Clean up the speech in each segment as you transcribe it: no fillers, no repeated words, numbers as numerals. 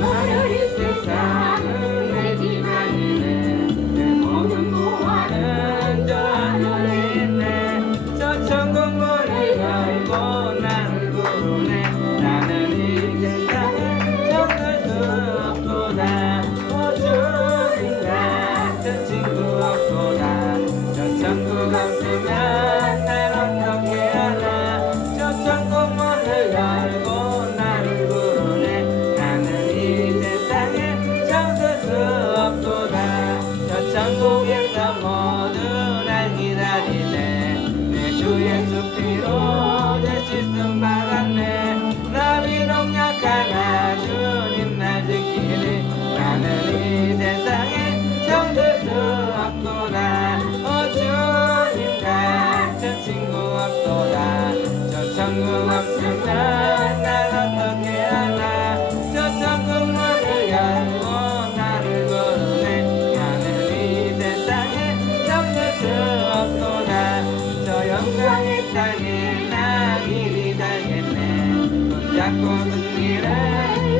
오늘 이 세상은 내 집안이네 내 모든 보화는 저 하늘에 있네 저 천국 문을 열고 나를 부르네 나는 이 세상에 정할 수 없도다 주님 같은 친구 없도다 저 천국 없으면 날 어떻게 하나 저 천국 문을 열고 나를 부르네 나는 이 세상에 정할 수 없도다 저 천국에서 모두 날 기다리네 내 주 예수 피로 내 씻음 받았네 나 비록 약하나 주님 날 지키네 나는 이 세상에 정들 수 없도다 주님 같은 친구 없도다 저 천국 없으면 날 어떻게 하나 저 천국 문을 열고 나를 부르네 나는 이 세상에 정들 수 없도다 저 영광의 땅에 나 길이 달겠네 붙잡고 승리를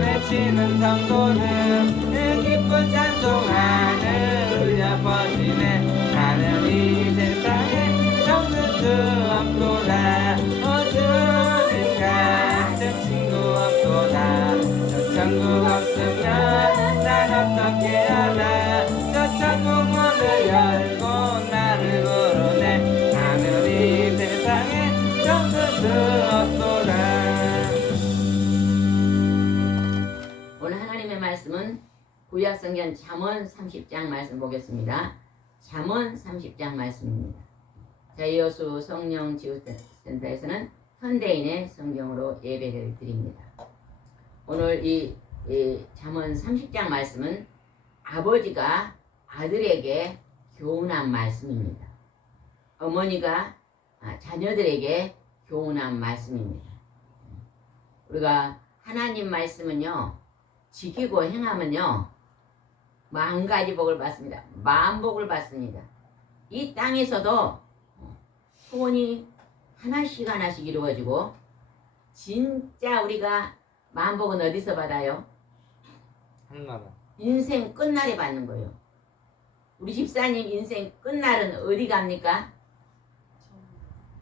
외치는 성도는 내 기쁜 찬송하는 울려 퍼지네 나는 이 세상에 정들 수 없도다 주님 같은 친구 없도다 저 천국 없으면 날 어떻게 하나 저 천국 문을 열고 나를 부르네 나는 이 세상에 정들 수 없도다. 오늘 하나님의 말씀은 구약성경 잠언 30장 말씀 보겠습니다. 잠언 30장 말씀입니다. 자이어수 성령 지우센터에서는 현대인의 성경으로 예배를 드립니다. 오늘 이 잠언 30장 말씀은 아버지가 아들에게 교훈한 말씀입니다. 어머니가 자녀들에게 교훈한 말씀입니다. 우리가 하나님 말씀은요 지키고 행하면요 만가지 복을 받습니다. 만복을 받습니다. 이 땅에서도 소원이 하나씩 하나씩 이루어지고 진짜 우리가 만복은 어디서 받아요? 하나라 인생 끝날에 받는 거예요. 우리 집사님 인생 끝날은 어디 갑니까?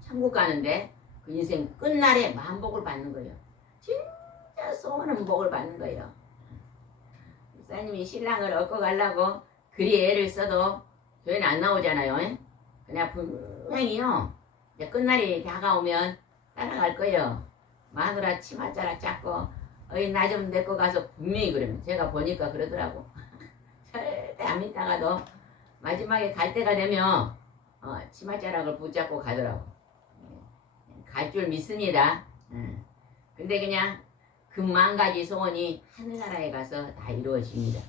천국 가는데 그 인생 끝날에 만복을 받는 거예요. 진짜 소원은 복을 받는 거예요. 집사님이 신랑을 얻고 가려고 그리 애를 써도 교회는 안 나오잖아요. 그냥 분명히요 이제 끝날이 다가오면 따라갈 거예요. 마누라 치맛자락 잡고 어이 나 좀 데리고 가서 분명히 그러면 제가 보니까 그러더라고. 절대 안 믿다가도 마지막에 갈 때가 되면 치맛자락을 붙잡고 가더라고. 갈 줄 믿습니다. 근데 그냥 그 만가지 소원이 하늘나라에 가서 다 이루어집니다.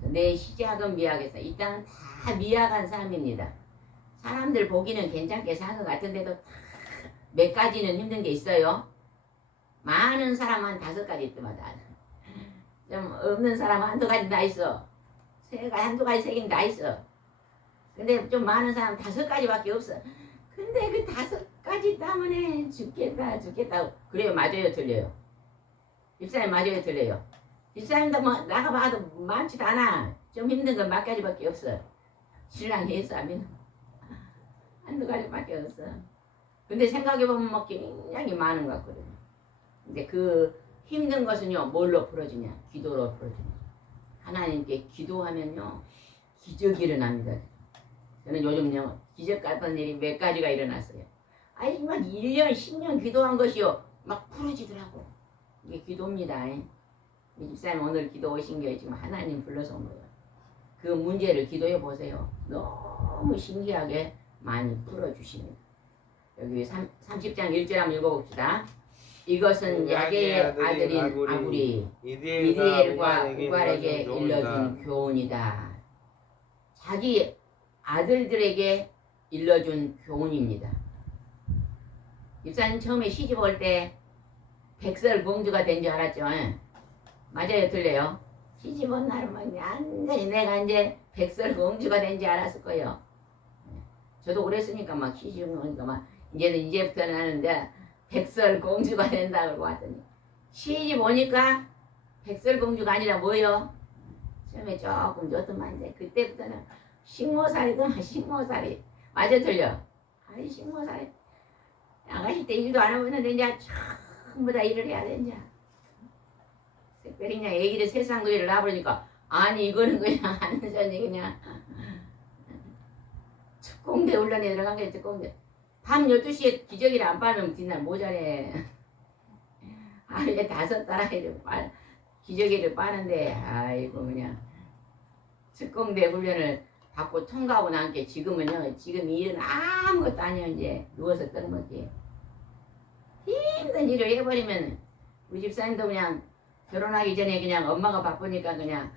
내 시작은 미약해서 이 땅은 다 미약한 삶입니다. 사람들 보기는 괜찮게 사는 것 같은데도 다 몇 가지는 힘든 게 있어요. 많은 사람은 5가지 있더만 좀 없는 사람은 1-2가지 다 있어. 1-2가지 3개는 다 있어. 근데 좀 많은 사람은 5가지밖에 없어. 근데 그 5가지 때문에 죽겠다 그래요? 맞아요 틀려요? 집사님 맞아요 틀려요? 집사님도 뭐 나가봐도 많지도 않아. 좀 힘든 건 몇 가지밖에 없어. 신랑이 해서 하면 1-2가지밖에 없어. 근데 생각해보면 뭐 굉장히 많은 것 같거든요. 근데 그 힘든 것은요 뭘로 풀어지냐? 기도로 풀어지냐. 하나님께 기도하면요 기적이 일어납니다. 저는 요즘요 기적 같은 일이 몇 가지가 일어났어요. 아니 막 1년 10년 기도한 것이요 막 풀어지더라고. 이게 기도입니다. 이 집사님 오늘 기도 오신 게 지금 하나님 불러서 온 거예요. 그 문제를 기도해 보세요. 너무 신기하게 많이 풀어주십니다. 여기 30장 1절 한번 읽어봅시다. 이것은 야게의 아들인 아구리 이디엘과 우갈에게 일러준 교훈이다. 자기 아들들에게 일러준 교훈입니다. 집사님 처음에 시집 올 때 백설공주가 된 줄 알았죠? 맞아요 틀려요? 시집 온 날은 완전히 내가 이제 백설공주가 된 줄 알았을 거예요. 저도 그랬으니까 막 시집 오니까 막 이제부터는 하는데 백설공주가 된다고 왔더니 시집 오니까 백설공주가 아니라 뭐요? 처음에 조금 좋더만데 그때부터는 식모살이더만 식모살이. 맞아 틀려? 아니 식모살이. 아가씨 때 일도 안 하고 있는데 이제 전부 다 일을 해야 돼 이제. 특별히 그냥 애기를 세상 놀이를 놔버리니까 아니 이거는 그냥 완전히 그냥 특공대 훈련에 들어간 게 특공대. 밤 12시에 기저귀를 안 빨면 뒷날 모자래. 하루에 5 딸아이를 기저귀를 빠는데 아이고 그냥 특공대 훈련을 받고 통과하고 난 게 지금은요. 지금 일은 아무것도 아니에요. 이제 누워서 떠는 거지. 힘든 일을 해버리면 우리 집사님도 그냥 결혼하기 전에 그냥 엄마가 바쁘니까 그냥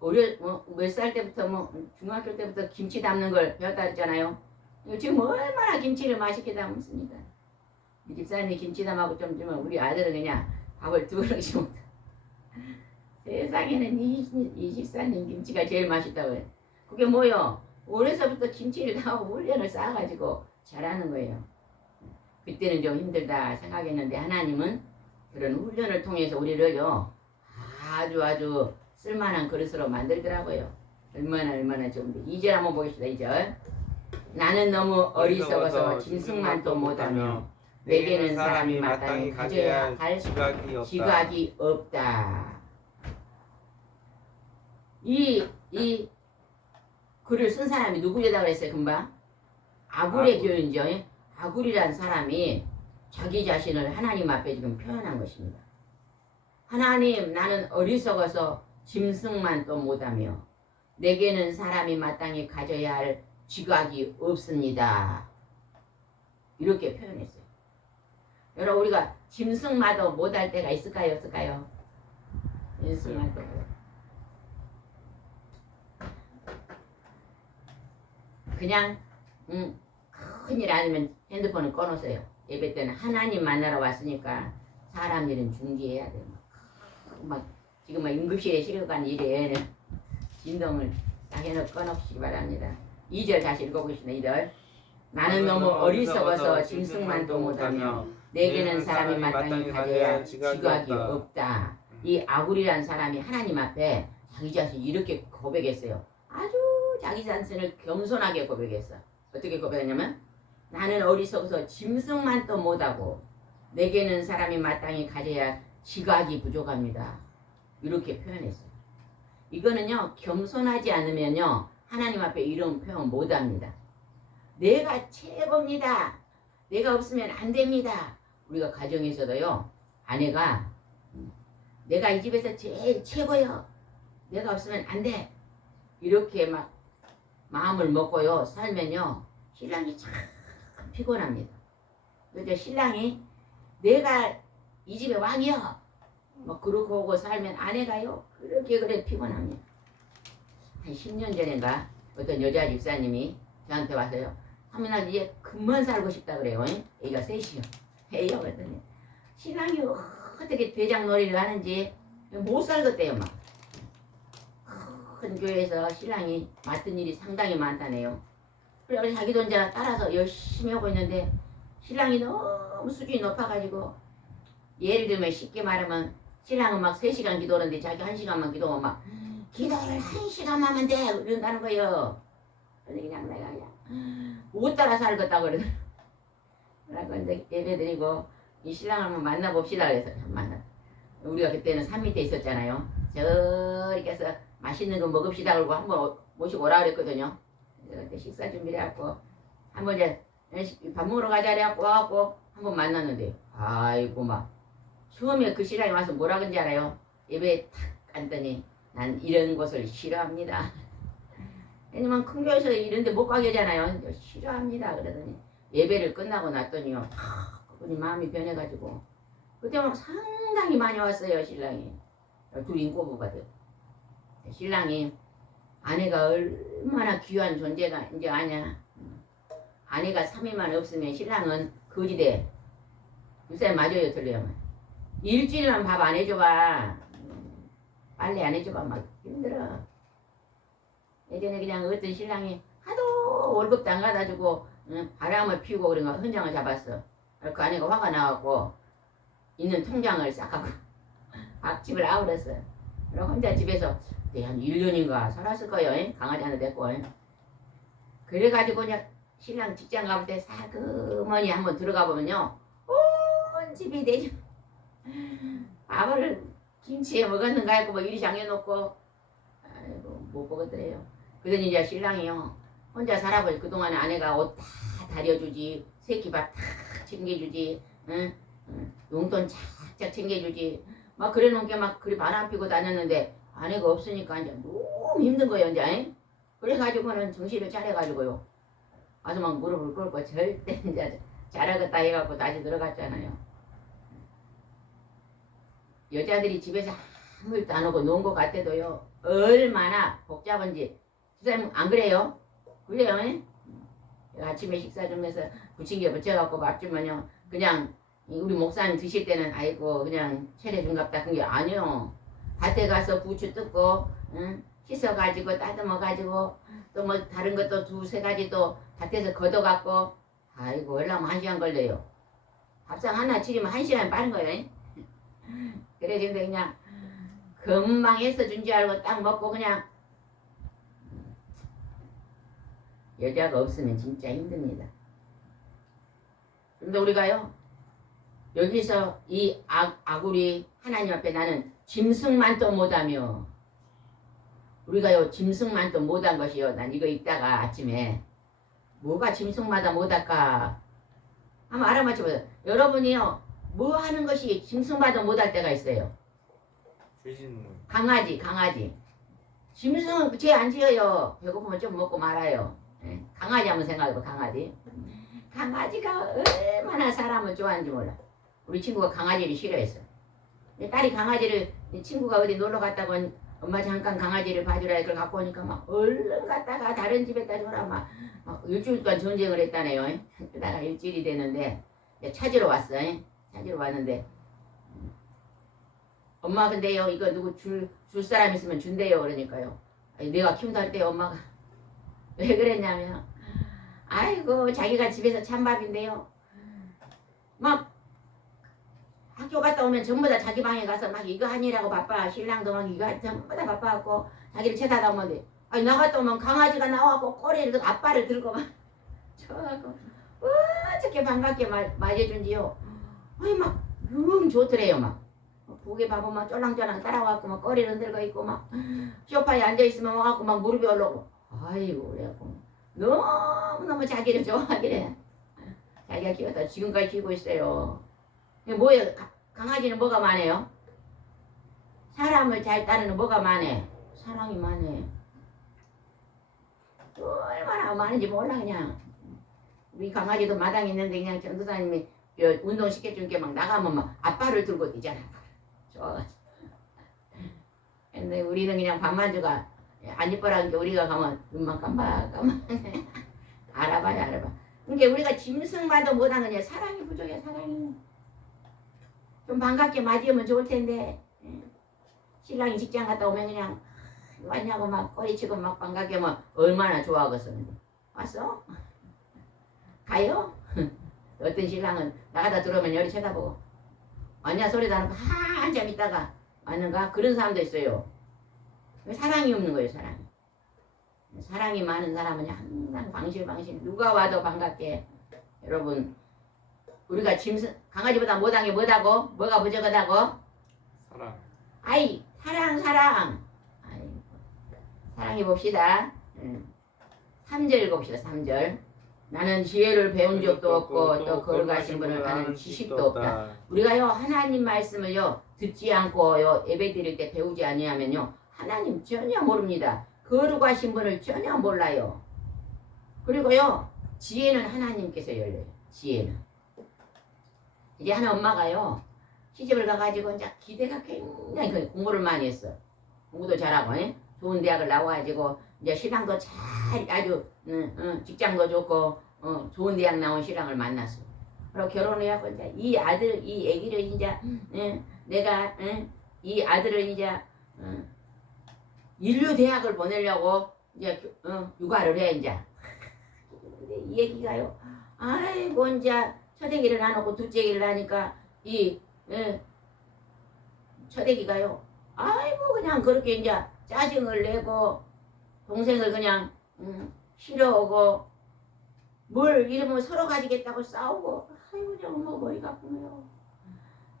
몇 살 때부터 중학교 때부터 김치 담는 걸 배웠다 했잖아요. 지금 얼마나 김치를 맛있게 담습니까? 우리 집사님이 김치 담하고 좀 주면 우리 아들은 그냥 밥을 2그릇씩 먹다. 세상에는 이 집사님 김치가 제일 맛있다고 해. 그게 뭐요? 어려서부터 김치를 담하고 훈련을 쌓아가지고 잘하는 거예요. 그때는 좀 힘들다 생각했는데 하나님은 그런 훈련을 통해서 우리를요 아주 쓸만한 그릇으로 만들더라고요. 얼마나 좋은데. 2절 한번 보겠습니다. 2절. 나는 너무 어리석어서 짐승만도 못하며 내게는 사람이 마땅히 가져야 할 지각이 없다. 이 글을 쓴 사람이 누구에다 그랬어요? 금방 아굴의 교인이죠. 아굴이란 사람이 자기 자신을 하나님 앞에 지금 표현한 것입니다. 하나님, 나는 어리석어서 짐승만 또 못하며 내게는 사람이 마땅히 가져야 할 지각이 없습니다. 이렇게 표현했어요. 여러분, 우리가 짐승마도 못할 때가 있을까요? 없을까요? 짐승마도. 그냥 큰일 아니면 핸드폰을 꺼놓으세요. 예배 때는 하나님 만나러 왔으니까 사람 일은 중지해야 돼요. 지금 응급실에 실어간 일에 진동을 다 해놓고 꺼놓으시기 바랍니다. 2절 다시 읽어보겠습니다. 2절. 나는 너무 어리석어서 짐승만도 못하며 내게는 사람이 마땅히 가져야 지각이 없다. 이 아굴이라는 사람이 하나님 앞에 자기 자신 이렇게 고백했어요. 아주 자기 자신을 겸손하게 고백했어. 어떻게 고백했냐면 나는 어리석어서 짐승만도 못하고 내게는 사람이 마땅히 가져야 지각이 부족합니다. 이렇게 표현했어요. 이거는요 겸손하지 않으면요 하나님 앞에 이런 표현 못합니다. 내가 최고입니다. 내가 없으면 안 됩니다. 우리가 가정에서도요 아내가 내가 이 집에서 제일 최고요. 내가 없으면 안 돼. 이렇게 막 마음을 먹고요 살면요 신랑이 참 피곤합니다. 근데 신랑이 내가 이 집의 왕이야 막 그러고 오고 살면 아내가요 그래 피곤합니다. 한 10년 전인가 어떤 여자 집사님이 저한테 와서요 하면 이제 그만 살고 싶다 그래요. 애가 셋이요. 애요 그랬더니 신랑이 어떻게 대장놀이를 하는지 못 살겠대요. 막 큰 교회에서 신랑이 맡은 일이 상당히 많다네요. 그래서 자기도 이제 따라서 열심히 하고 있는데 신랑이 너무 수준이 높아가지고 예를 들면 쉽게 말하면 신랑은 막 3시간 기도하는데 자기 1시간만 기도하면 막 기도를 1시간만 하면 돼 이런다는 거예요. 그래서 그냥 내가 그냥 못 따라 살겠다고 그러더라고요. 그래서 이제 예배 드리고 이 신랑을 한번 만나봅시다 그래서 만나. 우리가 그때는 산 밑에 있었잖아요. 저렇게 해서 맛있는 거 먹읍시다 그러고 한번 모시고 오라 그랬거든요. 그때 식사 준비를 해갖고 한번 이제 밥 먹으러 가자 그래갖고 와갖고 한번 만났는데 아이고 막 처음에 그 신랑이 와서 뭐라 그런지 알아요? 예배에 탁 앉더니 난 이런 곳을 싫어합니다. 왜냐면 큰 교회에서 이런 데 못 가게 하잖아요. 싫어합니다. 그러더니 예배를 끝나고 났더니요 그분이 마음이 변해가지고 그때 막 상당히 많이 왔어요. 신랑이 둘이 인꼬부가 돼요. 신랑이 아내가 얼마나 귀한 존재가 이제 아냐. 아내가 3일만 없으면 신랑은 거지돼. 요새 맞아요 틀려요. 일주일만 밥 안 해줘봐. 빨래 안 해줘봐. 막 힘들어. 예전에 그냥 어떤 신랑이 하도 월급도 안 갖다 주고 바람을 피우고 그런 거 헌장을 잡았어. 그 아내가 화가 나갖고 있는 통장을 싹 갖고 밥집을 아우렸어요. 그럼 혼자 집에서 한 1년인가 살았을 거예요. 강아지 하나 데리고. 그래가지고 그냥 신랑 직장 가볼 때 사그머니 한번 들어가 보면요. 온 집이 내집 밥을 김치에 먹었는가 했고 뭐 이리 장해놓고 아이고 못 먹었더래요. 그러더니 이제 신랑이요. 혼자 살아보니 그동안에 아내가 옷 다 다려주지, 새끼 밥 다 챙겨주지, 응? 용돈 착착 챙겨주지. 막 그래 놓은 게 막 그리 바람 피고 다녔는데 아내가 없으니까 이제 너무 힘든 거예요, 이제. 응? 그래가지고는 정신을 차려가지고요. 와서 막 무릎을 꿇고 절대 이제 잘하겠다 해갖고 다시 들어갔잖아요. 여자들이 집에서 아무 일도 안 하고 논 것 같아도요, 얼마나 복잡한지. 선생님 안 그래요? 그래요? 응? 아침에 식사 좀 해서 부침개 부쳐갖고 밥 주면요, 그냥 우리 목사님 드실 때는 아이고 그냥 차려준갑다 그게 아니요. 밭에 가서 부추 뜯고, 응? 씻어가지고 따듬어가지고 또 뭐 다른 것도 두세 가지 또 밭에서 걷어갖고 아이고 얼마면 1시간 걸려요. 밥상 하나 치리면 1시간 빠른 거예요. 그래 근데 그냥 금방 해서 준 줄 알고 딱 먹고 그냥. 여자가 없으면 진짜 힘듭니다. 근데 우리가요 여기서 이 아구리 하나님 앞에 나는 짐승만도 못하며, 우리가요 짐승만도 못한 것이요. 난 이거 읽다가 아침에 뭐가 짐승마다 못할까 한번 알아맞혀보세요. 여러분이요 뭐 하는 것이 짐승마다 못할 때가 있어요. 죄짓는 강아지 짐승은 죄 안 지어요. 배고프면 좀 먹고 말아요. 강아지 한번 생각해봐. 강아지가 얼마나 사람을 좋아하는지 몰라. 우리 친구가 강아지를 싫어했어. 딸이 강아지를, 친구가 어디 놀러 갔다고 엄마 잠깐 강아지를 봐주라 이걸 갖고 오니까 막 얼른 갔다가 다른 집에다 줘라 막 일주일 동안 전쟁을 했다네요. 그러다가 일주일이 되는데 찾으러 왔어. 찾으러 왔는데 엄마 근데요 이거 누구 줄 사람 있으면 준대요. 그러니까요 내가 키운다 할 때 엄마가 왜 그랬냐면 아이고 자기가 집에서 찬밥인데요 막 학교 갔다 오면 전부 다 자기 방에 가서 막 이거 하니라고 바빠. 신랑도 막 이거 전부 다 바빠갖고 자기를 쳐다다 오면 아니 나갔다 오면 강아지가 나와갖고 꼬리를 들고 아빠를 들고 막 쳐갖고 어떻게 반갑게 맞아준지요. 아니 막 너무 좋더래요. 막 보게 봐보면 막 쫄랑쫄랑 따라와갖고 막 꼬리를 흔들고 있고 막 소파에 앉아있으면 와갖고 막 무릎이 올라오고 아이고 그래갖고 너무너무 자기를 좋아하기래. 자기가 키웠다 지금까지 키우고 있어요. 뭐예요? 강아지는 뭐가 많아요? 사람을 잘 따르는 뭐가 많아? 사랑이 많아. 얼마나 많은지 몰라 그냥. 우리 강아지도 마당에 있는데 그냥 전도사님이 운동 시켜준 게 막 나가면 막 아빠를 들고 뛰잖아. 좋아가지고. 근데 우리는 그냥 밥만 안 이뻐라는 게 우리가 가면 눈만 깜빡깜빡 알아봐. 그러니까 우리가 짐승마도 못한 거냐. 사랑이 부족해. 사랑이. 좀 반갑게 맞으면 좋을 텐데 신랑이 직장 갔다 오면 그냥 왔냐고 막 꼬리치고 막 반갑게 하면 얼마나 좋아하겠었는데. 왔어? 가요? 어떤 신랑은 나가다 들어오면 열이 쳐다보고 왔냐 소리도 안 하고 한참 있다가 왔는가? 그런 사람도 있어요. 사랑이 없는 거예요. 사랑이 많은 사람은 항상 방실방실 누가 와도 반갑게. 여러분 우리가 짐승 강아지보다 못한 게 뭐다고? 뭐가 부족하다고? 사랑. 아이 사랑. 아이, 사랑해 봅시다. 3절 읽어봅시다. 3절. 나는 지혜를 배운 적도 없고 또 걸어가신 분을 아는 지식도 없다. 우리가요 하나님 말씀을요 듣지 않고요 예배 드릴 때 배우지 아니하면요 하나님 전혀 모릅니다. 거룩하신 분을 전혀 몰라요. 그리고요 지혜는 하나님께서 열려요. 지혜는 이제 하나 엄마가요 시집을 가가지고 이제 기대가 굉장히 공부를 많이 했어. 공부도 잘하고 좋은 대학을 나와가지고 이제 신랑도 잘 아주 직장도 좋고 좋은 대학 나온 신랑을 만났어. 그리고 결혼해갖고 이제 이 아들 이 아기를 이제 내가 이 아들을 이제 인류 대학을 보내려고 이제 육아를 해 이제. 근데 이 아기가요 아이고 이제 첫 아기를 낳고 둘째 아기를 낳으니까 이 처대기가요. 아이고 그냥 그렇게 이제 짜증을 내고 동생을 그냥 싫어하고 뭘 이러면 서로 가지겠다고 싸우고 아이고 정말 머리가 아프네요.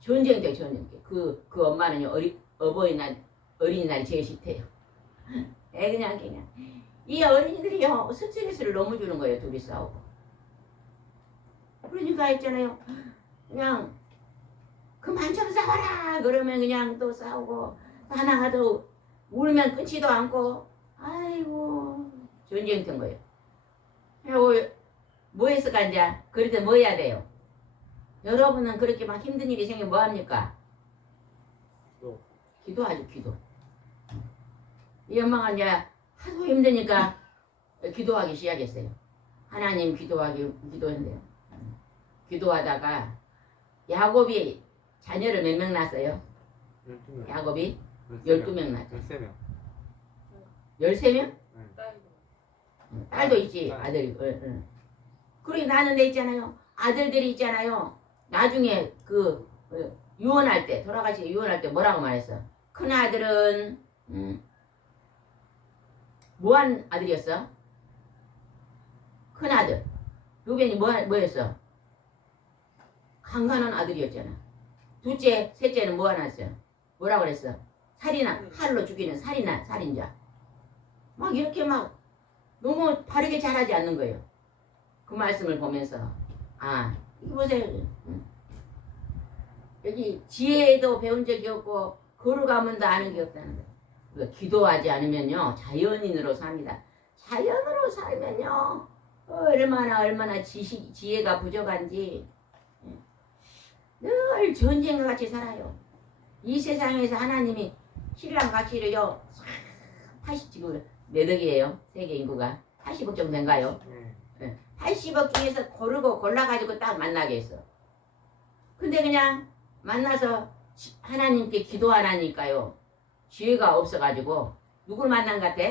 전쟁 때 전쟁 때. 그 엄마는요 어린이날이 제일 싫대요. 애 그냥 이 어린이들이요 스트레스를 너무 주는 거예요. 둘이 싸우고. 그러니까 있잖아요. 그냥 그만 좀 싸워라 그러면 그냥 또 싸우고 하나도 울면 끊지도 않고 아이고 전쟁터인 거예요. 그리고 뭐 했을까 이제 그래도 뭐 해야 돼요? 여러분은 그렇게 막 힘든 일이 생기면 뭐 합니까? 기도하죠. 기도. 이 엄마가 이제 하도 힘드니까 기도하기 시작했어요. 하나님 기도했는데요. 기도하다가 야곱이 자녀를 몇 명 낳았어요? 12명. 야곱이 12명 낳았죠. 13명. 13명? 딸도 있지. 딸. 아들이. 그러게 낳는데 있잖아요. 아들들이 있잖아요. 나중에 유언할 때 돌아가시고 유언할 때 뭐라고 말했어? 큰 아들은 뭐한 아들이었어? 큰 아들. 루벤이 뭐였어? 강간한 아들이었잖아. 둘째, 셋째는 뭐 하나 했어요? 뭐라고 그랬어? 칼로 죽이는 살인자. 막 이렇게 막 너무 바르게 잘하지 않는 거예요. 그 말씀을 보면서 이거 보세요. 여기 지혜도 배운 적이 없고 거룩함도 아는 게 없다는 거예요. 우리가 기도하지 않으면요 자연인으로 삽니다. 자연으로 살면요 얼마나 지혜가 부족한지 늘 전쟁과 같이 살아요. 이 세상에서 하나님이 신랑 가치를요 80 지금 몇 억이에요? 세계 인구가 80억 정도 된가요? 80억 중에서 고르고 골라가지고 딱 만나게 했어. 근데 그냥 만나서 하나님께 기도하라니까요 지혜가 없어가지고 누굴 만난 것 같아?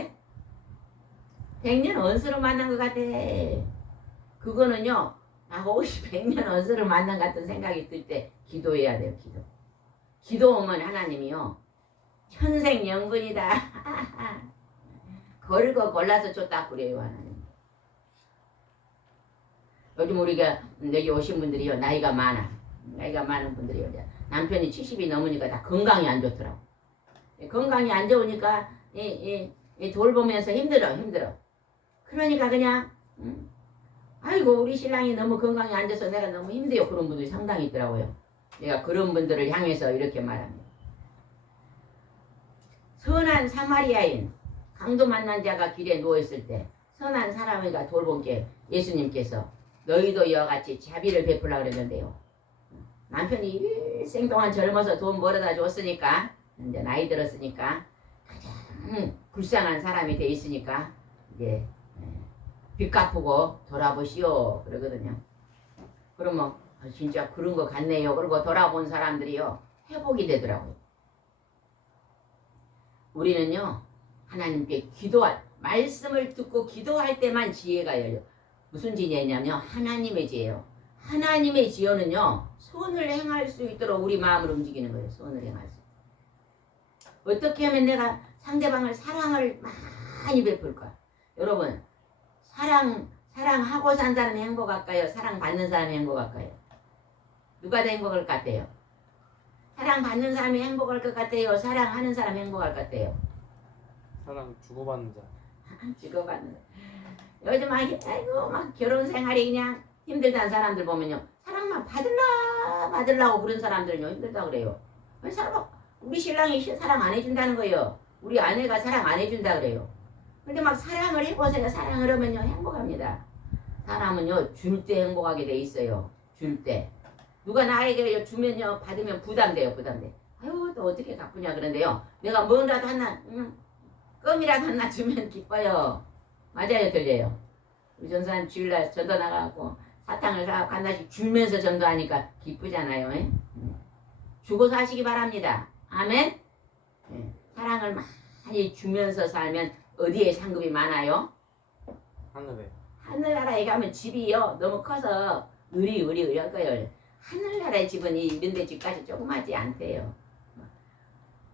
100년 원수를 만난 것 같아. 그거는요 혹시 100년 원수를 만난 것 같은 생각이 들 때 기도해야 돼요. 기도하면 하나님이요 천생연분이다 거르고 골라서 줬다 그래요. 하나님. 요즘 우리가 여기 오신 분들이요 나이가 많은 분들이요 남편이 70이 넘으니까 다 건강이 안 좋더라고. 건강이 안 좋으니까 돌보면서 힘들어. 그러니까 그냥 아이고 우리 신랑이 너무 건강이 안 돼서 내가 너무 힘들어요. 그런 분들이 상당히 있더라고요. 내가 그런 분들을 향해서 이렇게 말합니다. 선한 사마리아인 강도 만난 자가 길에 누워있을 때 선한 사람이가 돌본 게 예수님께서 너희도 이와 같이 자비를 베풀라 그랬는데요. 남편이 일생 동안 젊어서 돈 벌어다 줬으니까 이제 나이 들었으니까 가장 불쌍한 사람이 돼 있으니까 이제 빚 갚고 돌아보시오 그러거든요. 그러면 진짜 그런 거 같네요. 그리고 돌아본 사람들이요 회복이 되더라고요. 우리는요 하나님께 말씀을 듣고 기도할 때만 지혜가 열려. 무슨 지혜냐면 하나님의 지혜요. 하나님의 지혜는요 선을 행할 수 있도록 우리 마음을 움직이는 거예요. 선을 행할 수. 어떻게 하면 내가 상대방을 사랑을 많이 베풀까? 여러분 사랑하고 산 사람이 행복할까요? 사랑받는 사람이 행복할까요? 누가 더 행복할 것 같아요? 사랑받는 사람이 행복할 것 같아요? 사랑하는 사람이 행복할 것 같아요? 사랑 주고받는 자. 주고받는. 요즘 아이고 막 결혼 생활이 그냥 힘들다는 사람들 보면요 사랑만 받으려고 그런 사람들은요 힘들다 그래요. 우리 신랑이 사랑 안 해준다는 거예요. 우리 아내가 사랑 안 해준다 그래요. 근데 막 사랑을 해보세요. 사랑을 하면요 행복합니다. 사람은요 줄 때 행복하게 돼 있어요. 줄 때. 누가 나에게 주면요 받으면 부담돼. 아유 또 어떻게 갚으냐 그런데요. 내가 뭐라도 하나 껌이라도 하나 주면 기뻐요. 맞아요 틀려요? 우리 전사님 주일날 전도 나가고 사탕을 사고 하나씩 주면서 전도하니까 기쁘잖아요. 주고 사시기 바랍니다. 아멘. 사랑을 많이 주면서 살면 어디에 상급이 많아요? 하늘에. 하늘나라에 가면 집이요 너무 커서 의리 할 거예요. 하늘나라의 집은 이런 데 집까지 조그마지 않대요.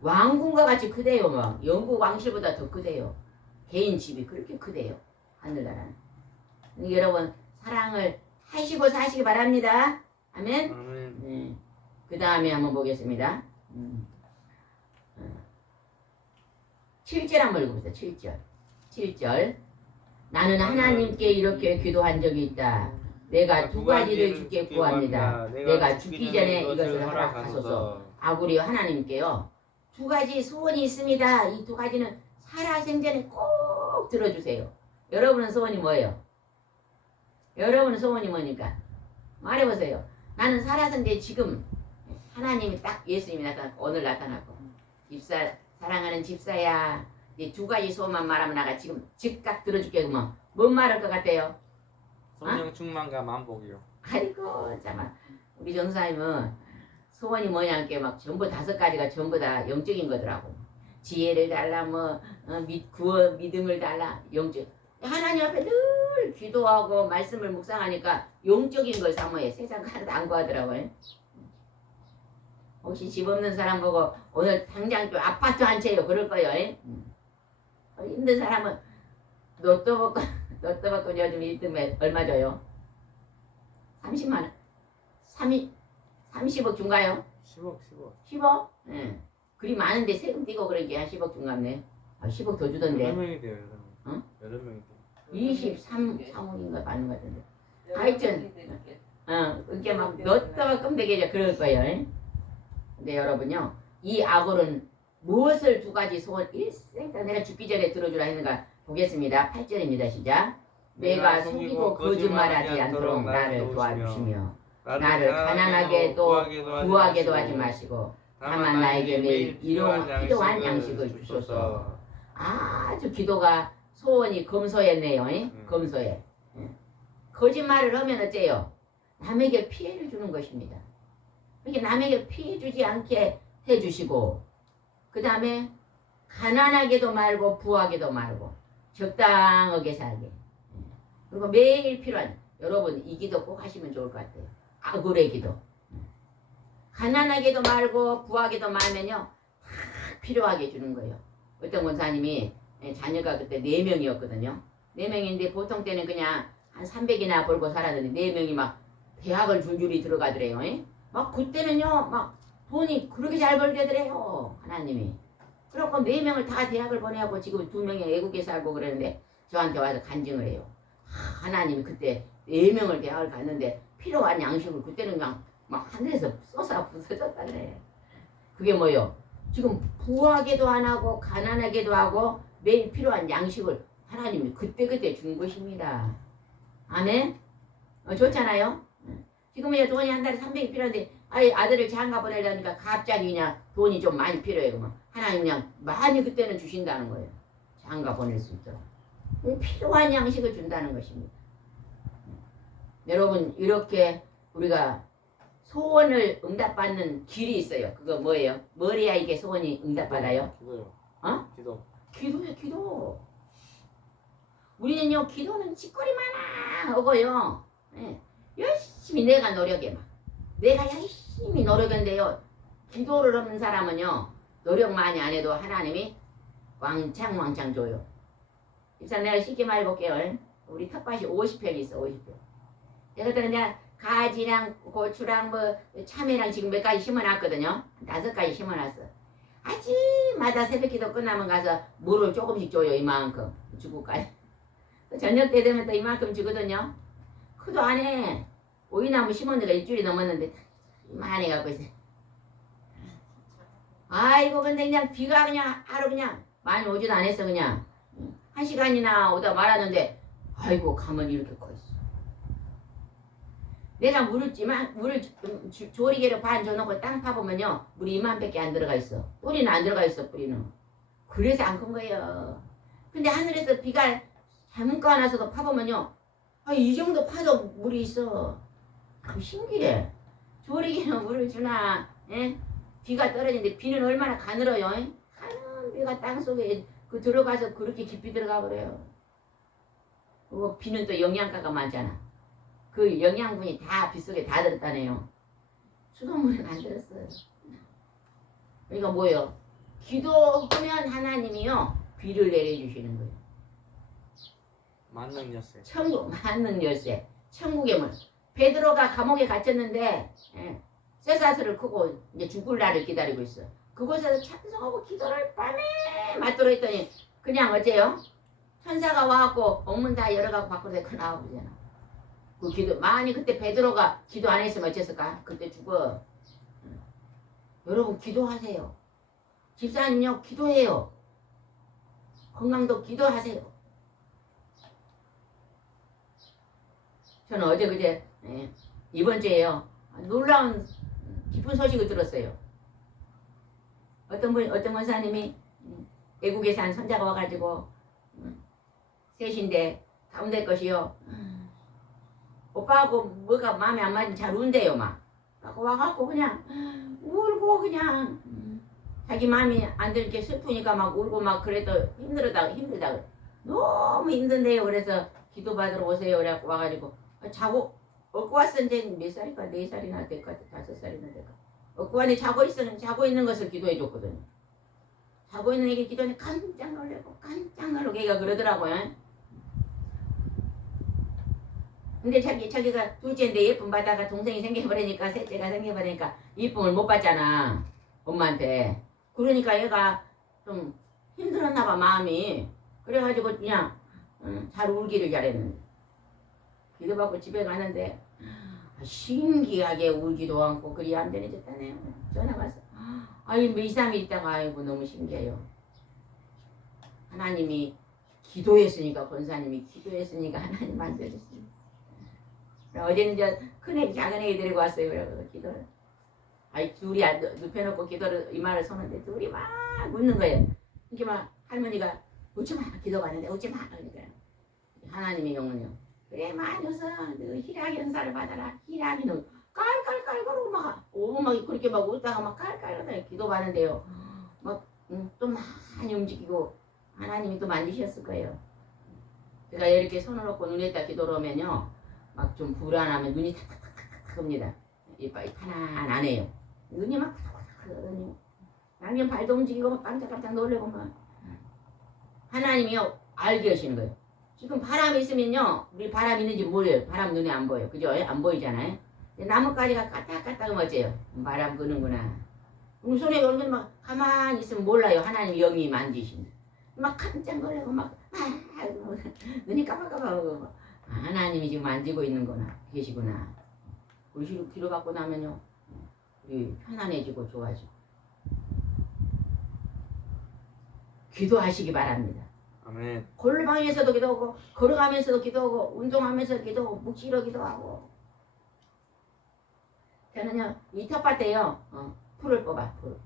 왕궁과 같이 크대요. 막 영국 왕실보다 더 크대요. 개인 집이 그렇게 크대요. 하늘나라는. 그러니까 여러분 사랑을 하시고 사시기 바랍니다. 아멘. 아멘. 네. 그 다음에 한번 보겠습니다. 7절 한번 읽어보세요. 7절. 7절. 나는 하나님께 이렇게 기도한 적이 있다. 내가 두 가지를 주께 구합니다. 내가 죽기 전에 이것을 허락하소서. 아구리요 하나님께요. 두 가지 소원이 있습니다. 이 두 가지는 살아생전에 꼭 들어주세요. 여러분은 소원이 뭐예요? 여러분은 소원이 뭐니까? 말해보세요. 나는 살아생전에 지금 하나님이 딱 예수님이 나타났고 오늘 나타났고 집사 사랑하는 집사야 이 두 가지 소원만 말하면 나가 지금 즉각 들어줄게 그러면 뭔 말할 것 같아요? 성령 충만과 만복이요. 아이고 잠깐 우리 전사님은 소원이 뭐냐니까 막 전부 5가지가 전부 다 영적인 거더라고. 지혜를 달라 뭐 믿음을 달라 영적. 하나님 앞에 늘 기도하고 말씀을 묵상하니까 영적인 걸 사모해. 세상 하나도 안 구하더라고요. 혹시 집 없는 사람 보고 오늘 당장 좀 아파트 한 채요 그럴 거예요. 힘든 사람은 로또 받고 요즘 1등 얼마 줘요? 30만 원. 30억 준가요? 10억. 10억? 예. 그리 많은데 세금 떼고 그러니까 한 10억 준갑네. 10억 더 주던데. 여러 명이 돼요. 여러 명. 응? 여러 명이 돼요. 23억인가 받는 것 같은데. 하여튼 이렇게 막 로또가 끔되게 그럴 거예요. 근데 여러분요. 이 악어는 무엇을 두 가지 소원 일생 내가 죽기 전에 들어주라 했는가 보겠습니다. 8절입니다. 시작. 내가 속이고 거짓말하지 않도록 나를 도와주시며 나를 가난하게도 부하게도 하지 마시고 다만 나에게 매일 필요한 양식을 주소서. 아주 기도가 소원이 검소했네요. 검소해. 거짓말을 하면 어째요? 남에게 피해를 주는 것입니다. 그러니까 남에게 피해 주지 않게 해주시고 그 다음에 가난하게도 말고 부하게도 말고 적당하게 살게. 그리고 매일 필요한 여러분 이 기도 꼭 하시면 좋을 것 같아요. 아굴의 기도. 가난하게도 말고 부하게도 말면요 다 필요하게 주는 거예요. 어떤 권사님이 자녀가 그때 4명이었거든요. 4명인데 보통 때는 그냥 한 300이나 벌고 살았는데 4명이 막 대학을 줄줄이 들어가더래요. 막 그때는요 막 돈이 그렇게 잘 벌게더래요. 하나님이. 그렇고 4명을 다 대학을 보내고 지금 2명이 외국에 살고 그러는데 저한테 와서 간증을 해요. 하나님이 그때 4명을 대학을 갔는데 필요한 양식을 그때는 그냥 막 하늘에서 쏟아 부서졌다네. 그게 뭐요? 지금 부하게도 안 하고 가난하게도 하고 매일 필요한 양식을 하나님이 그때그때 준 것입니다. 아멘? 좋잖아요? 지금 이제 돈이 한 달에 300이 필요한데 아들을 장가 보내려니까 갑자기 그냥 돈이 좀 많이 필요해. 그러면 하나님 그냥 많이 그때는 주신다는 거예요. 장가 보낼 수 있도록. 필요한 양식을 준다는 것입니다. 여러분 이렇게 우리가 소원을 응답받는 길이 있어요. 그거 뭐예요? 뭐래야 이게 소원이 응답받아요? 기도요. 어? 기도. 기도요, 기도. 우리는요, 기도는 짓거리만 하고요. 열심히 내가 노력해 막. 내가 열심히 노력한데요. 기도를 하는 사람은요, 노력 많이 안 해도 하나님이 왕창 줘요. 입사 내가 쉽게 말해볼게요. 우리 텃밭이 50평 있어, 50평. 이것들은 내가 가지랑 고추랑 뭐 참외랑 지금 몇 가지 심어놨거든요. 5가지 심어놨어. 아침마다 새벽기도 끝나면 가서 물을 조금씩 줘요. 이만큼 주고 가요. 저녁 때 되면 또 이만큼 주거든요. 그도 안 해. 오이나무 심은 데가 일주일이 넘었는데 이만해 갖고 있어요. 아이고 근데 그냥 비가 그냥 하루 그냥 많이 오지도 않았어. 그냥 1시간이나 오다 말았는데 아이고 가만히 이렇게 커있어. 내가 물을 조리개로 반 줘놓고 땅 파보면요 물이 이만밖에 안 들어가 있어. 뿌리는 안 들어가 있어. 뿌리는. 그래서 안 큰 거예요. 근데 하늘에서 비가 잘못 가나서도 파보면요 이 정도 파도 물이 있어. 참 신기해. 조리개는 물을 주나. 비가 떨어지는데 비는 얼마나 가늘어요. 가는 비가 땅속에 들어가서 그렇게 깊이 들어가 버려요. 그리고 비는 또 영양가가 많잖아. 그 영양분이 다 빗속에 다 들었다네요. 수돗물은 안 들었어요. 그러니까 뭐예요? 기도하면 하나님이요 비를 내려주시는 거예요. 만능 열쇠. 천국 만능 열쇠. 천국의 문. 베드로가 감옥에 갇혔는데 쇠사슬을 크고 이제 죽을 날을 기다리고 있어. 그곳에서 찬송하고 기도를 밤에 맞도록 했더니 그냥 어째요? 천사가 와갖고 옥문 다 열어가고 밖으로 그 나와보잖아. 그 기도 만약 그때 베드로가 기도 안 했으면 어쨌을까? 그때 죽어. 여러분 기도하세요. 집사님요 기도해요. 건강도 기도하세요. 저는 어제 그제 이번 주에요 놀라운 기쁜 소식을 들었어요. 어떤 권사님이 외국에 산 손자가 와가지고 셋인데 가운데 것이요 오빠하고 뭐가 마음에 안 맞으면 잘 운대요 막. 와갖고 그냥 울고 그냥 자기 마음이 안 들게 슬프니까 막 울고 막 그래도 힘들다 너무 힘든데요. 그래서 기도받으러 오세요. 그래갖고 와가지고 자고 얻고 왔었는데 몇 살일까? 4살이나 될 것 같아. 5살이나 될 것 같아. 얻고 왔는데 자고 있는 것을 기도해 줬거든요. 자고 있는 애기 기도하니 깜짝 놀라고 얘가 그러더라고요. 근데 자기가 둘째인데 예쁨 받다가 동생이 생겨버리니까 셋째가 생겨버리니까 예쁨을 못 받잖아 엄마한테. 그러니까 얘가 좀 힘들었나 봐 마음이. 그래가지고 그냥 잘 울기를 잘했는데 기도받고 집에 가는데 신기하게 울지도 않고 그리 얌전해졌다네요. 전화 왔어. 아니 뭐 2, 3일 있다가 아이고 너무 신기해요. 하나님이 기도했으니까 권사님이 기도했으니까 하나님 만져주시니. 어제는 저 큰애 작은 애 데리고 왔어요. 그래서 기도를 아이 둘이 눕혀놓고 기도를 이마를 서는데 둘이 막 웃는 거예요. 이렇게 막 할머니가 웃지마 기도가 하는데 웃지마 그러니까 하나님의 영혼이요. 그래 많이 웃어 너 희락의 은사를 받아라. 희락이는 깔깔깔거리고 막 그렇게 막 웃다가 막 깔깔거리고 기도받는데요. 막 또 많이 움직이고 하나님이 또 만지셨을 거예요. 제가 이렇게 손을 놓고 눈에다 기도를 하면요 막 좀 불안하면 눈이 탁탁탁탁 겁니다. 이빨이 편안하네요. 눈이 막 탁탁탁거든요. 나면 발도 움직이고 막 깜짝깜짝 놀래고 막 하나님이요 알게 하시는 거예요. 지금 바람이 있으면요 우리 바람 있는지 모르요. 바람 눈에 안 보여. 그죠? 안 보이잖아요. 나뭇가지가 까딱까딱 어째요. 바람 끄는구나. 우리 손에 얼굴 막 가만히 있으면 몰라요. 하나님 영이 만지신다. 막 깜짝 놀라고 막 눈이 깜빡깜빡하고 하나님이 지금 만지고 있는구나 계시구나. 우리 기도 받고 나면요 우리 편안해지고 좋아지고 기도하시기 바랍니다. 아멘. 골방에서도 기도하고 걸어가면서도 기도하고 운동하면서 기도하고 묵시로 기도하고. 저는요 이 텃밭에요 풀을 뽑아 풀.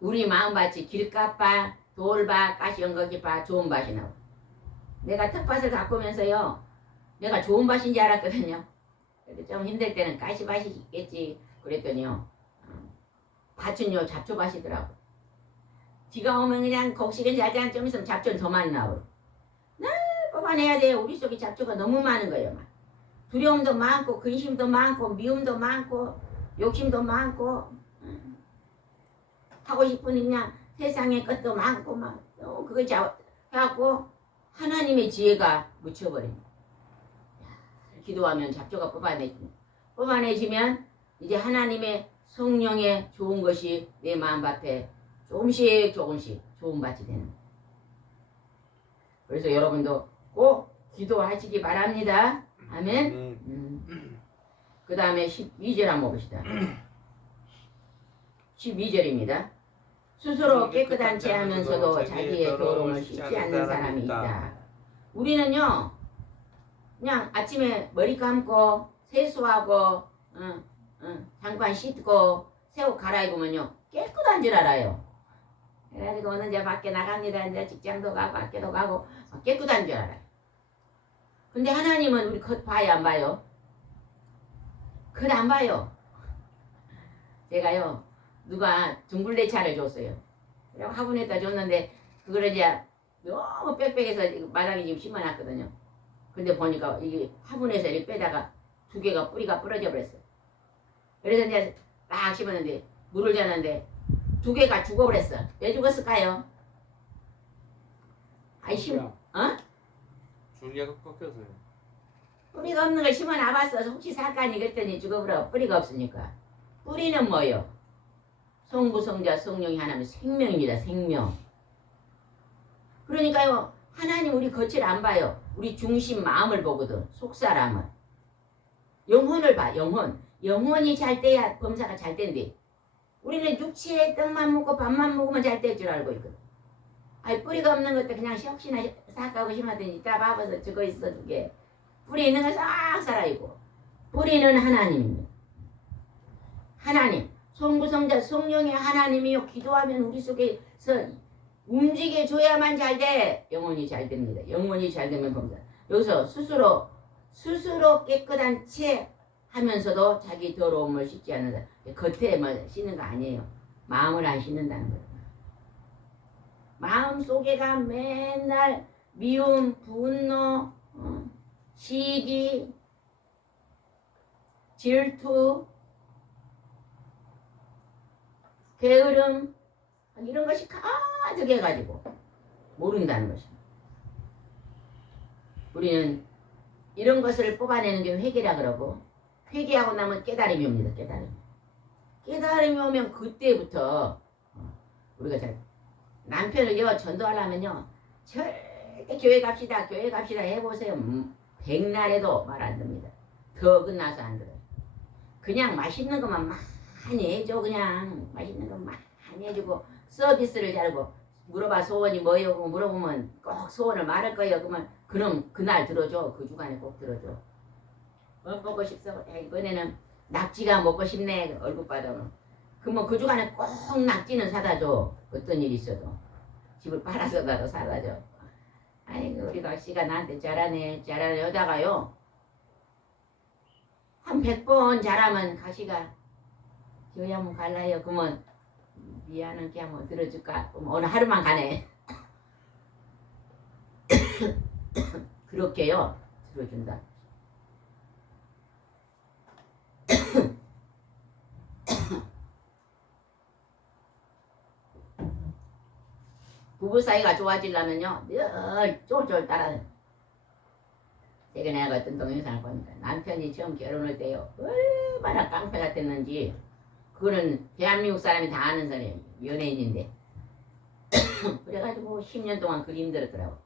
우리 마음밭이 길가밭 돌밭 가시연거기밭 좋은 밭이 나고 내가 텃밭을 가꾸면서요 내가 좋은 밭인 줄 알았거든요. 그래도 좀 힘들 때는 가시밭이 있겠지 그랬더니요 밭은요 잡초밭이더라고. 비가 오면 그냥 곡식은 자잔 좀 있으면 잡초는 더 많이 나오고 늘 뽑아내야 돼요. 우리 속에 잡초가 너무 많은 거예요. 막. 두려움도 많고 근심도 많고 미움도 많고 욕심도 많고 하고 싶은 그냥 세상의 것도 많고 막 그거 해갖고 하나님의 지혜가 묻혀버립니다. 기도하면 잡초가 뽑아내지면 이제 하나님의 성령의 좋은 것이 내 마음밭에 조금씩 좋은 밭이 되는 거예요. 그래서 여러분도 꼭 기도하시기 바랍니다. 아멘. 그 다음에 12절 한번 봅시다. 12절입니다. 스스로 깨끗하지 않으면서도 자기의 더러움을 씻지 않는 사람이 있다. 우리는요 그냥 아침에 머리 감고 세수하고 장관 씻고 새 옷 갈아입으면요 깨끗한 줄 알아요. 그래가지고 오늘 이제 밖에 나갑니다. 이제 직장도 가고 학교도 가고 깨끗한 줄 알아요. 근데 하나님은 우리 겉 봐요 안 봐요? 겉 안 봐요. 제가요 누가 둥글레차를 줬어요. 그래서 화분에다 줬는데 그걸 이제 너무 빽빽해서 마당에 지금 심어놨거든요. 근데 보니까 이게 화분에서 이렇게 빼다가 두 개가 뿌리가 부러져 버렸어요. 그래서 이제 딱 심었는데 물을 줬는데 두 개가 죽어버렸어. 왜 죽었을까요? 아이 줄기가 어? 줄기가 꺾여서요. 뿌리가 없는 걸 심어 놔봤어. 혹시 살까니 그랬더니 죽어버려. 뿌리가 없으니까. 뿌리는 뭐요? 성부, 성자, 성령이 하나면 생명입니다. 생명. 그러니까요. 하나님 우리 겉을 안 봐요. 우리 중심 마음을 보거든. 속사람을. 영혼을 봐. 영혼. 영혼이 잘 돼야 범사가 잘 된대. 우리는 육체의 떡만 먹고 밥만 먹으면 잘 될 줄 알고 있거든. 아니 뿌리가 없는 것도 그냥 혹시나 싹하고 심하더니 이따 봐봐서 죽어 있어 두 개. 뿌리 있는 건 싹 살아있고. 뿌리는 하나님입니다. 하나님. 성부, 성자, 성령의 하나님이요. 기도하면 우리 속에서 움직여줘야만 잘 돼. 영혼이 잘 됩니다. 영혼이 잘 되면 범사. 여기서 스스로 깨끗한 채 하면서도 자기 더러움을 씻지 않는다. 겉에 뭐 씻는 거 아니에요. 마음을 안 씻는다는 거예요. 마음 속에가 맨날 미움, 분노, 시기, 질투, 게으름 이런 것이 가득 해가지고 모른다는 것입니다. 우리는 이런 것을 뽑아내는 게 회개라 그러고 회개하고 나면 깨달음이 옵니다. 깨달음이 오면 그때부터 우리가 잘 남편을요 전도하려면요 절대 교회 갑시다 해보세요. 백날에도 말 안 듣니다. 더 끝나서 안 들어요. 그냥 맛있는 것만 많이 해줘. 그냥 맛있는 것 많이 해주고 서비스를 잘하고 물어봐 소원이 뭐예요? 물어보면 꼭 소원을 말할 거예요. 그럼 그날 들어줘. 그 주간에 꼭 들어줘. 뭐 먹고 싶어? 이번에는 낙지가 먹고 싶네. 얼굴 받으면 그러면 그 주간에 꼭 낙지는 사다 줘. 어떤 일이 있어도 집을 팔아서라도 사다 줘. 아이고 우리 각시가 나한테 잘하네 여다가요 한 100번 잘하면 각시가 교회 한번 갈라요. 그러면 미안한 게 한번 들어줄까? 그럼 어느 하루만 가네. 그렇게요 들어준다. 부부 사이가 좋아지려면요 늘 쫄쫄 따라. 최근에 내가 어떤 동영상을 보니까 남편이 처음 결혼할 때요 얼마나 깡패 같았는지 그거는 대한민국 사람이 다 아는 소리예요. 연예인인데 그래가지고 10년 동안 그리 힘들었더라고.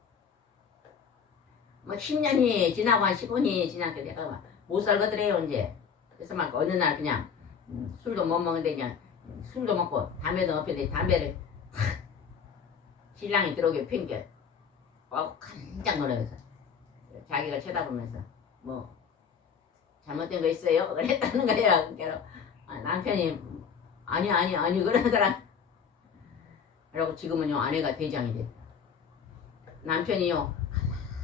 뭐 10년이 지나고 한 15년이 지나니까 내가 막 못 살거더래요 이제. 그래서 막 어느 날 그냥 술도 못 먹는데 그냥 술도 먹고 담배도 없는데 담배를 탁 신랑이 들어오게 핑계 깜짝 놀라면서 자기가 쳐다보면서 뭐 잘못된 거 있어요? 그랬다는 거예요. 그래서 남편이 아니 그러더라. 그리고 지금은요 아내가 대장이 됐다. 남편이요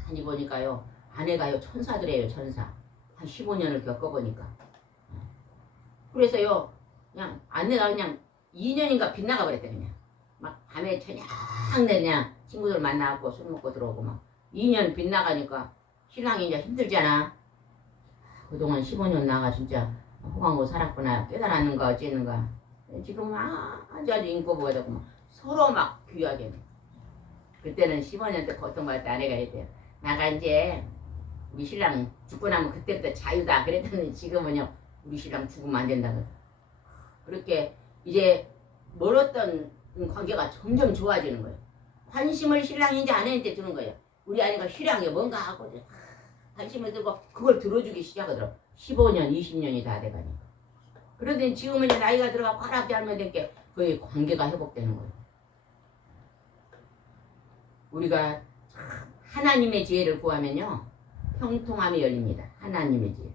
가만히 보니까요 아내가요 천사들이에요. 천사. 한 15년을 겪어보니까. 그래서요 그냥 아내가 그냥 2년인가 빗나가 버렸대. 그냥 막 밤에 저녁 내 그냥 친구들 만나갖고 술 먹고 들어오고 막 2년 빗나가니까 신랑이 이제 힘들잖아. 그동안 15년 나가 진짜 호강고 살았구나 깨달았는가 어쨌는가. 지금 아주 인고부가 되고 막 서로 막 귀하게. 그때는 15년 때 고통받을 때 아내가 이랬대요. 나가 이제 우리 신랑 죽고 나면 그때부터 자유다 그랬더니 지금은요 우리 신랑 죽으면 안 된다. 그렇게 이제 멀었던 관계가 점점 좋아지는 거예요. 관심을 신랑이 이제 아내한테 주는 거예요. 우리 아내가 신랑이 뭔가 하고 관심을 들고 그걸 들어주기 시작하더라고. 15년 20년이 다 돼가니까. 그러더니 지금은 이제 나이가 들어가고 화랍지 않으면 된게 거의 관계가 회복되는 거예요. 우리가 하나님의 지혜를 구하면요 형통함이 열립니다. 하나님의 지혜.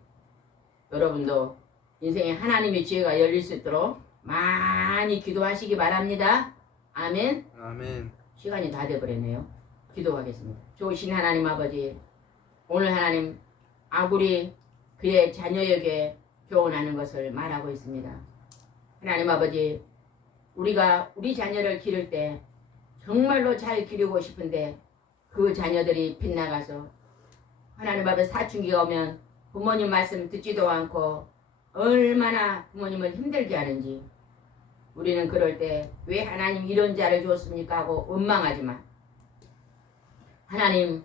여러분도 인생에 하나님의 지혜가 열릴 수 있도록 많이 기도하시기 바랍니다. 아멘. 아멘. 시간이 다 돼버렸네요. 기도하겠습니다. 좋으신 하나님 아버지, 오늘 하나님 아구리 그의 자녀에게 교훈하는 것을 말하고 있습니다. 하나님 아버지, 우리가 우리 자녀를 기를 때 정말로 잘 기르고 싶은데 그 자녀들이 빗나가서 하나님 앞에 사춘기가 오면 부모님 말씀 듣지도 않고 얼마나 부모님을 힘들게 하는지 우리는 그럴 때 왜 하나님 이런 자를 주었습니까 하고 원망하지만 하나님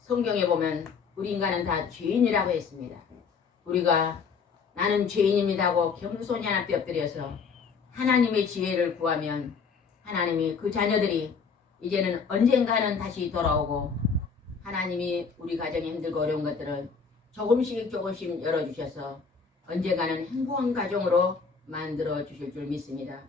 성경에 보면 우리 인간은 다 죄인이라고 했습니다. 우리가 나는 죄인입니다 하고 겸손히 하나 앞에 엎드려서 하나님의 지혜를 구하면 하나님이 그 자녀들이 이제는 언젠가는 다시 돌아오고 하나님이 우리 가정에 힘들고 어려운 것들을 조금씩 열어주셔서 언젠가는 행복한 가정으로 만들어 주실 줄 믿습니다.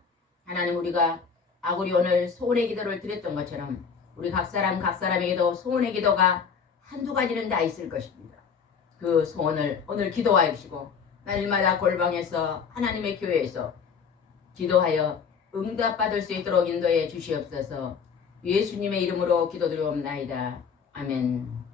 하나님 우리가 아구리 오늘 소원의 기도를 드렸던 것처럼 우리 각 사람에게도 소원의 기도가 한두 가지는 다 있을 것입니다. 그 소원을 오늘 기도하여 주시고 날마다 골방에서 하나님의 교회에서 기도하여 응답받을 수 있도록 인도해 주시옵소서. 예수님의 이름으로 기도드리옵나이다. 아멘.